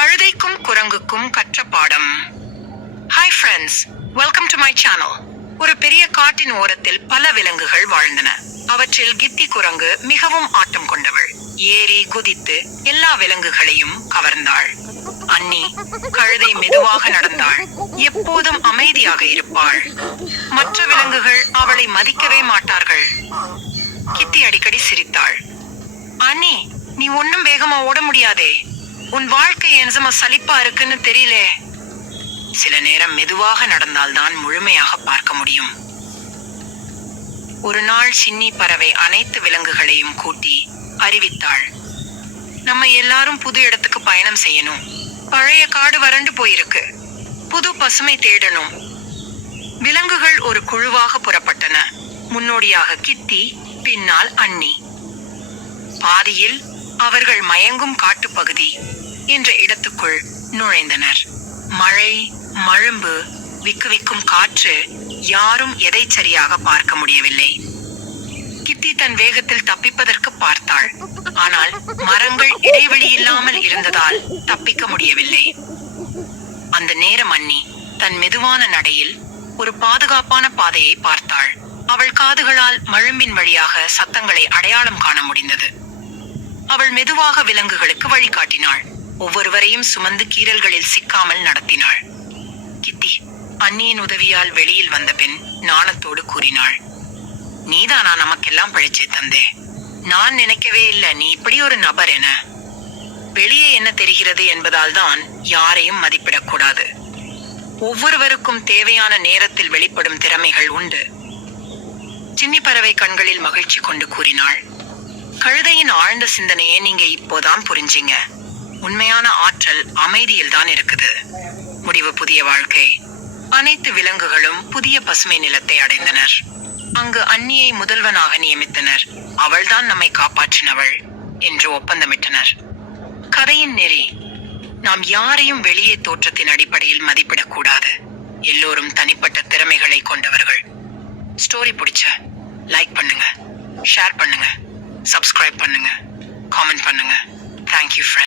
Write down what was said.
கழுதைக்கும் குரங்குக்கும் கற்ற பாடம். Hi friends, welcome to my channel. ஒரு பெரிய காட்டின் ஓரத்தில் பல விலங்குகள் வாழ்ந்தன. அவற்றில் கித்தி குரங்கு மிகவும் ஆட்டம் கொண்டவள். ஏறி குதித்து எல்லா விலங்குகளையும் கவர்ந்தாள். அன்னி கழுதை மெதுவாக நடந்தாள். எப்போதும் அமைதியாக இருப்பாள். மற்ற விலங்குகள் அவளை மதிக்கவே மாட்டார்கள். கித்தி அடிக்கடி சிரித்தாள். அன்னி, நீ ஒன்னும் வேகமா ஓட முடியாதே. உன் வாழ்க்கை என்னமா சலிப்பா இருக்குன்னு தெரியலே. சில நேரம் மெதுவாக நடந்தால்தான் முழுமையாக பார்க்க முடியும். ஒரு நாள் சின்னி பறவை அனைத்து விலங்குகளையும் கூட்டி அறிவித்தாள். நம்ம எல்லாரும் புது இடத்துக்கு பயணம் செய்யணும். பழைய காடு வறண்டு போயிருக்கு. புது பசுமை தேடணும். விலங்குகள் ஒரு குழுவாக புறப்பட்டன. முன்னோடியாக கித்தி, பின்னால் அன்னி. பாதியில் அவர்கள் மயங்கும் காட்டுப்பகுதி என்ற இடத்துக்குள் நுழைந்தனர். மழை, மழும்பு, விக்குவிக்கும் காற்று, யாரும் எதை சரியாக பார்க்க முடியவில்லை. கித்தி தன் வேகத்தில் தப்பிப்பதற்கு பார்த்தாள். ஆனால் மரங்கள் இடைவெளி இல்லாமல் இருந்ததால் தப்பிக்க முடியவில்லை. அந்த நேரம் அன்னி தன் மெதுவான நடையில் ஒரு பாதுகாப்பான பாதையை பார்த்தாள். அவள் காதுகளால் மழும்பின் வழியாக சத்தங்களை அடையாளம் காண முடிந்தது. அவள் மெதுவாக விலங்குகளுக்கு வழிகாட்டினாள். ஒவ்வொருவரையும் சுமந்து கீறல்களில் சிக்காமல் நடத்தினாள். கித்தி அன்னியின் உதவியால் வெளியில் வந்த பின் நாணத்தோடு கூறினாள், நீதானா நமக்கெல்லாம் பழிச்சே தந்தே. நான் நினைக்கவே இல்லை நீ இப்படி ஒரு நபர் என. வெளியே என்ன தெரிகிறது என்பதால் தான் யாரையும் மதிப்பிடக்கூடாது. ஒவ்வொருவருக்கும் தேவையான நேரத்தில் வெளிப்படும் திறமைகள் உண்டு. சின்னி பறவை கண்களில் மகிழ்ச்சி கொண்டு கூறினாள், கழுதையின் ஆழ்ந்த சிந்தனையை நீங்க இப்போதான் புரிஞ்சீங்க. உண்மையான ஆற்றல் அமைதியில் தான் இருக்குது. முடிவு புதிய வாழ்க்கை. அனைத்து விலங்குகளும் புதிய பசுமை நிலத்தை அடைந்தனர். அங்கு அன்னியை முதல்வனாக நியமித்தனர். அவள்தான் நம்மை காப்பாற்றினவள் என்று ஒப்பந்தமிட்டனர். கதையின் நெறி: நாம் யாரையும் வெளியே தோற்றத்தின் அடிப்படையில் மதிப்பிடக்கூடாது. எல்லோரும் தனிப்பட்ட திறமைகளை கொண்டவர்கள். ஸ்டோரி பிடிச்ச லைக் பண்ணுங்க, ஷேர் பண்ணுங்க, சப்ஸ்கிரைப் பண்ணுங்க, காமெண்ட் பண்ணுங்க. Thank you friends.